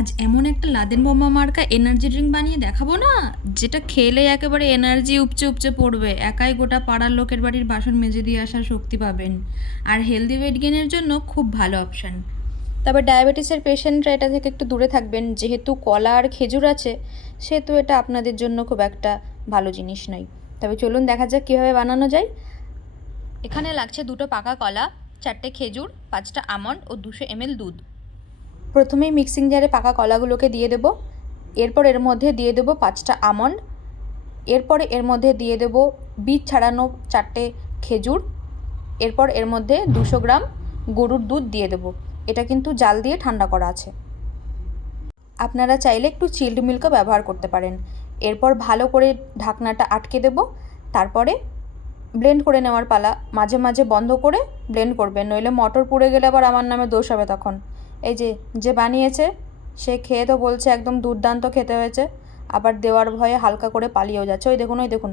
আজ এমন একটা লাদেন বোমা মার্কা এনার্জি ড্রিঙ্ক বানিয়ে দেখাবো না, যেটা খেলে একেবারে এনার্জি উপচে উপচে পড়বে, একাই গোটা পাড়ার লোকের বাড়ির বাসন মেজে দিয়ে আসার শক্তি পাবেন। আর হেলদি ওয়েট গেইনের জন্য খুব ভালো অপশান। তবে ডায়াবেটিসের পেশেন্টরা এটা থেকে একটু দূরে থাকবেন, যেহেতু কলা আর খেজুর আছে, সেহেতু এটা আপনাদের জন্য খুব একটা ভালো জিনিস নয়। তবে চলুন দেখা যাক কীভাবে বানানো যায়। এখানে লাগছে 2টো পাকা কলা, 4টে খেজুর, 5টা আমন্ড ও 200 ml দুধ। প্রথমেই মিক্সিং জারে পাকা কলাগুলোকে দিয়ে দেবো। এরপর এর মধ্যে দিয়ে দেবো 5টা আমন্ড। এরপরে এর মধ্যে দিয়ে দেবো বীজ ছাড়ানো 4টে খেজুর। এরপর এর মধ্যে 200 গ্রাম গরুর দুধ দিয়ে দেবো। এটা কিন্তু জাল দিয়ে ঠান্ডা করা আছে। আপনারা চাইলে একটু চিল্ড মিল্কও ব্যবহার করতে পারেন। এরপর ভালো করে ঢাকনাটা আটকে দেব। তারপরে ব্লেন্ড করে নেওয়ার পালা। মাঝে মাঝে বন্ধ করে ব্লেন্ড করবেন, নইলে মটর পুড়ে গেলে আবার আমার নামে দোষ হবে তখন। এই যে যে বানিয়েছে সে খেয়ে তো বলছে একদম দুর্দান্ত খেতে হয়েছে, আবার দেওয়ার ভয়ে হালকা করে পালিয়েও যাচ্ছে। ওই দেখুন, ওই দেখুন।